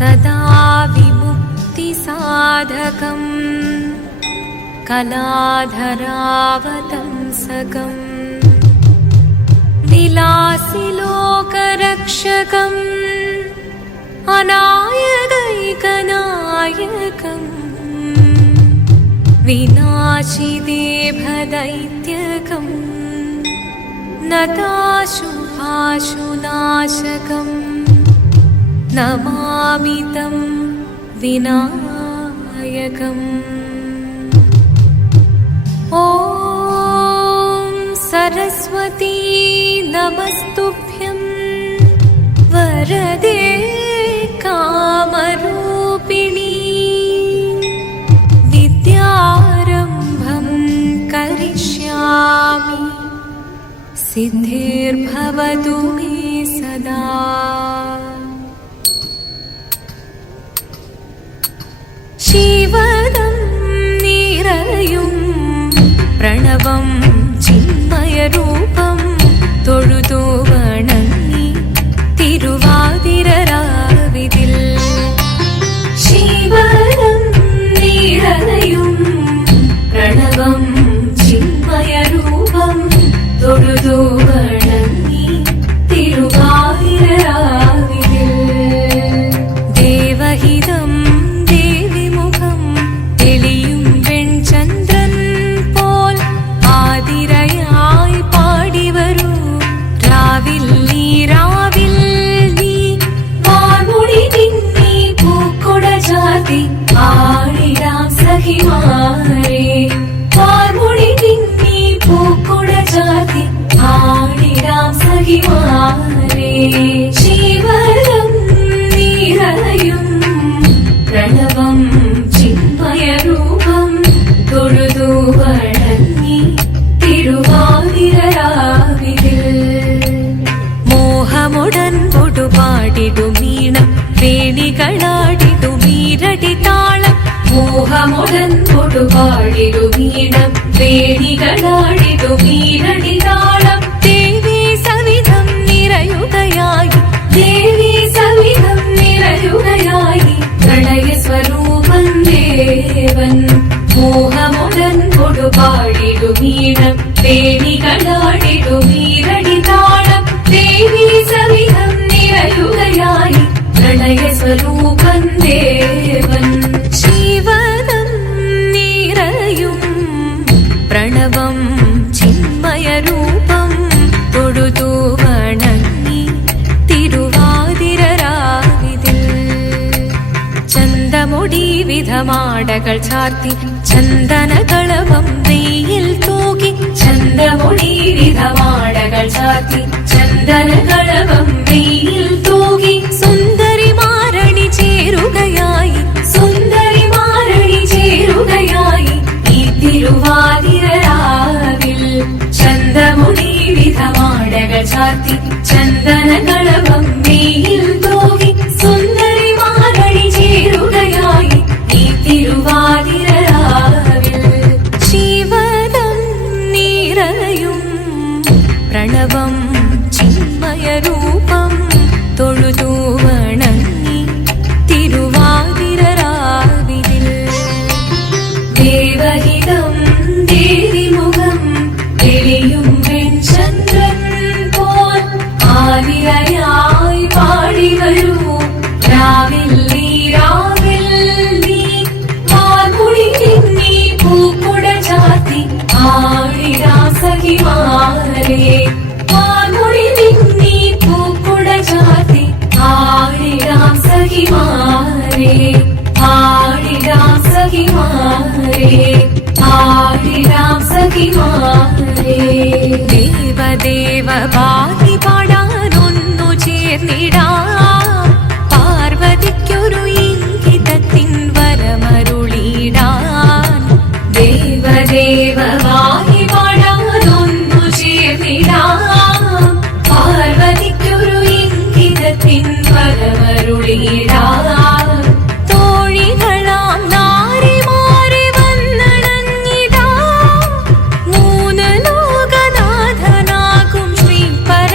सदा विमुक्तिसाधकं कलाधरावतंसकं विलासिलोकरक्षकं अनायकैकनायकं विनाशिदेभदैत्यकं नताशुभाशुनाशकं नमामि तं विनायकम्। ॐ सरस्वती नमस्तुभ्यं वरदे कामरूपिणी विद्यारम्भं करिष्यामि सिद्धिर्भवतु मे सदा। शिवदं निरयुं प्रणवं चिन्मयरूपं തൊഴുതു വണങ്ങി തിരുവാതിരരാവിതിൽ ശിവദം നിറയും പ്രണവം ചിന്മയരൂപം തൊഴുതു വണങ്ങി തിരുവാതിരരാവിതിൽ ദേവഹിതം ശിവദം നിറയും പ്രണവം ചിന്മയരൂപം തൊഴുതു വണങ്ങി തിരുവാതിരരാവിതിൽ മോഹമുടൻ പൊടുപാടിടുമീണം വേണികളാടിടുമീരടി താളം മോഹമുടൻ പൊടുപാടിടുമീണം വേണികളാടിടുമീരടി താളം ദേവി സവിധം നിറയുകയായി പ്രണയസ്വരൂപൻ ദേവൻ മോഹമുടൻ കൊടുപാടിടുമീണം വേണികളാടിടുമീരടി താളം ദേവി സവിധം നിറയുകയായി പ്രണയസ്വരൂപൻ ദേവൻ ശിവദം നിറയും പ്രണവം ചിന്മയരൂപം തൊഴുതു വണങ്ങി തിരുവാതിരരാവിതിൽ ചന്തമുടി വിധമാടകൾ ചാർത്തി ചന്ദനകളവം വെയിൽ തൂകി ചന്തമുടി വിധമാടകൾ ചാർത്തി ചന്ദനകളവം വെയിൽ തൂകി സുന്ദരിമാരണി ചേരുകയായി സുന്ദരിമാരണി ചേരുകയായി ഈ തിരുവാതിരരാവിൽ ചന്തമുടി വിധമാടകൾ ചാർത്തി ചന്ദനകളവം വെയിൽ തൂകി സുന്ദരിമാരണി ചേരുകയായി ഈ തിരുവാതിരരാവിൽ ശിവദം നിറയും പ്രണവം ചിന്മയരൂപം തൊഴുതു വണങ്ങി തിരുവാതിരരാവിതിൽ ദേവഹിതം ദേവിമുഖം തെളിയും വെൺചന്ദ്രൻ പോൽ ആതിരയായി പാടി വരൂ രാവിൽ നീ രാവിൽ നീ വാർമുടി തിന്നി പൂക്കുട ചാത്തി ആടിടാം സഖിമാരെ വാർമുടി തിന്നി പൂക്കുട ചാത്തി ആടിടാം സഖിമാരെ ആടിടാം സഖിമാരെ ആടിടാം സഖിമാരെ ദേവദേവ പാതി പാടാനൊന്നു ചേർന്നിടാം പാർവതിക്കൊരു ഇംഗിതത്തിൻ വരമരുളിടാൻ ദേവദേവ പാതി പാടാനൊന്നു ചേർന്നിടാം പാർവതിക്കൊരു ഇംഗിതത്തിൻ വരമരുളിടാൻ തോഴികളാം നാരിമാരെ വന്നണങ്ങിടാം മൂന്ന് ലോകനാഥനാകും ശ്രീ പര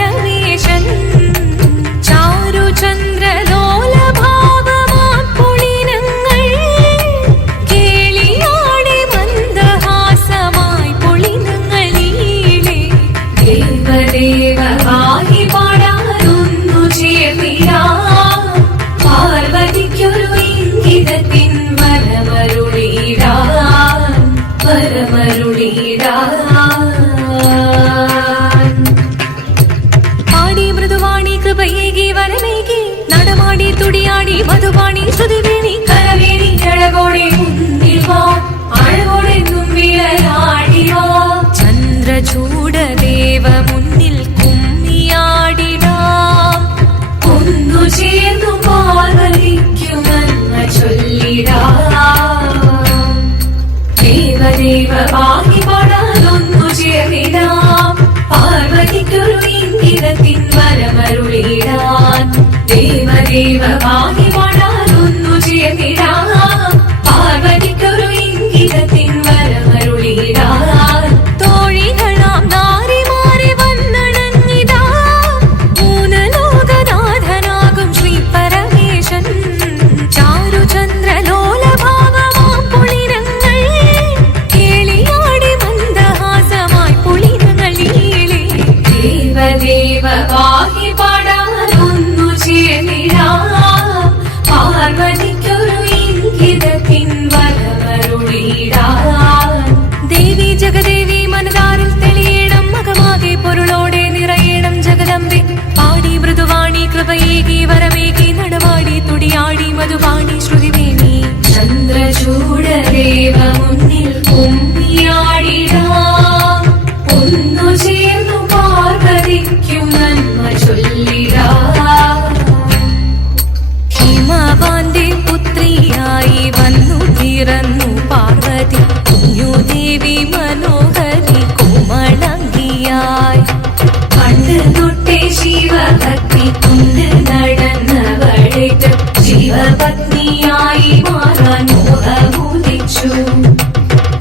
ചേർന്നു പാർവതിക്കു നന്മ ചൊല്ലിടാം. ദേവദേവ പാഹി പാടാനൊന്നു ചേർന്നിടാം. പാർവതിക്കൊരു ഇംഗിതത്തിൻ വരമരുളിടാൻ. ദേവദേവ പാഹി പാടാനൊന്നു ചേർന്നിടാം. പാർവതിക്കൊരു ഇംഗിതത്തിൻ വരമരുളിടാൻ. തോഴികളാം നാരിമാരെ വന്നണഞ്ഞിതാ. മൂന്ന് ലോകനാഥനാകും ശ്രീ പരമേശൻ. ചാരുചന്ദ്രലോലഭാവമാം പൊളിരങ്ങൾ കേളിയാടി മന്ദഹാസമായി പൊളിരങ്ങൾ നീളെ. ദേവദേവ പാഹി പാടാനൊന്നു ചേർന്നിടാം. പാർവതിക്കൊരു ഇംഗിതത്തിൻ വരമരുളിടാൻ. ദേവി ജഗദേവി മനതാരിൽ തെളിയണം. മകമാകെ പൊരുളോടെ നിറയണം ജഗദംബെ. പാടി മൃദുവാണി കൃപയേകി വരമേകി നടവാടി തുടിയാടി മധുവാണി ശ്രുതിവേണി. ചന്ദ്രചൂഡദേവ മുന്നിൽ കുമ്മിയാടിടാം. ഒന്നു ചേർന്നു പാർവതിക്കു നന്മ ചൊല്ലിടാം. ഹിമവാന്റെ പുത്രിയായി വന്നു പിറന്നു പാർവതി. കുഞ്ഞുദേവി മനോഹരി കോമളങ്കിയായി. പണ്ട് തൊട്ടേ ശിവഭക്തി കൊണ്ട് നടന്നവളിട്ട് ശിവപത്നിയായി മാറാൻ മോഹമുദിച്ചു.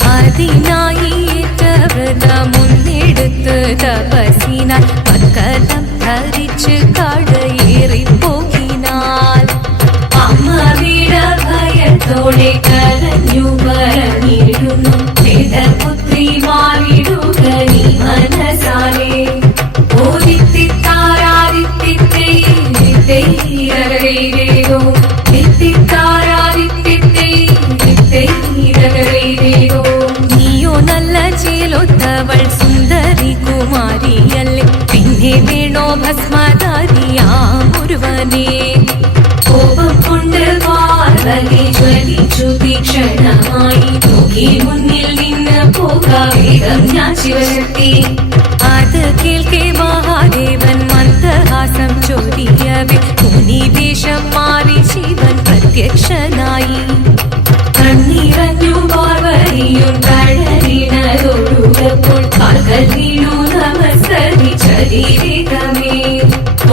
അതിനായി ഏറ്റവൃത മുന്നെടുത്ത് തപസിനാൽ പക്കലം ധരിച്ച് കടയേറിപ്പോകിനാൽ. അമ്മ വീട ഭയത്തോടെ കരഞ്ഞു പറഞ്ഞിരുന്നു. വേദപുത്രി മാറിടുക നീ മനസാലെ. ഓദിത്തിത്താരാദിത്തിത്തേരോ ിത്തിത്താരാദിത്തിത്തേരോ. നീയോ നല്ല ചേലൊത്തവൾ സുന്ദരി കുമാരിയല്ലേ. പിന്നെ വേണോ ഭസ്മധാരിയാമൊരുവനെ. കോപം കൊണ്ട് പാർവതി ജ്വലിച്ചു തീക്ഷണമായി. നോക്കി മുന്നിൽ നിന്ന് പോകാവേഗം ഞാൻ ശിവശക്തി. അത് കേൾക്കെ മഹാദേവൻ മന്ദഹാസം ചൊരിയവേ മുനിവേഷം മാറി ശിവൻ പ്രത്യക്ഷനായി. കണ്ണിറഞ്ഞു പാർവതിയും കഴലിനതൊഴുകപ്പോൾ കാൽക്കൽ വീണു നമസ്കരിച്ചതിരേകമേ.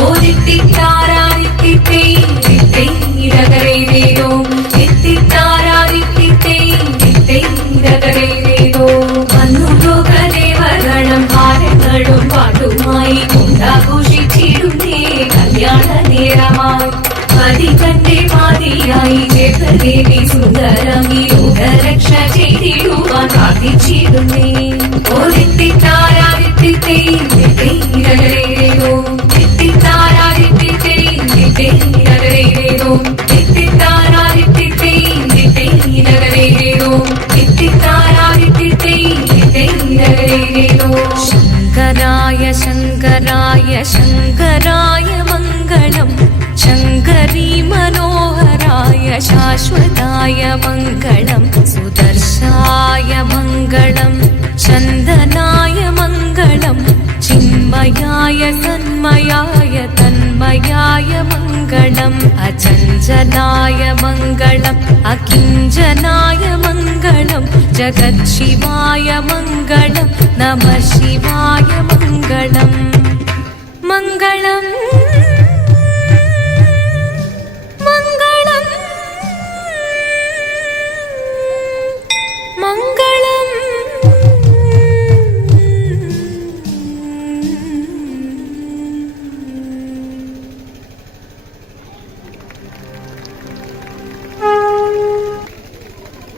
ഓദിത്തിത്താരാദിത്തിത്തേരോ ിത്തിത്താരാദിത്തിത്തേരോ. വന്നു ലോകദേവഗണം ഭാരങ്ങളും പാട്ടുമായി കൊണ്ടാഘോഷിച്ചിടുന്നേ കല്യാണ നേരമായി. പതി തന്റെ പാതിയായി ജഗദേവി സുന്ദരമി ലോകരക്ഷ ചെയ്തിടുവാൻ പ്രാർത്ഥിച്ചിടുന്നേ. ഓദിത്തിത്താരാദിത്തിത്തേരോ ിത്തിത്താരാദിത്തിത്തേരോ ിത്തിത്താരാദിത്തിത്തേരോ ിത്തിത്താരാദിത്തിത്തേരോ. ശങ്കരായ ശങ്കരായ ശങ്കരായ മംഗളം. ശങ്കരീ മനോഹരായ ശാശ്വതായ മംഗളം. സുദർശായ മംഗളം. ചന്ദനായ മംഗളം. ചിന്മയായ സന്മയായ തന്മയായ മംഗളം. അചഞ്ചലായ മംഗളം. അകിഞ്ചനായ മംഗളം. ജഗത്ശിവായ മംഗളം. നമഃ ശിവായ മംഗളം. മംഗളം.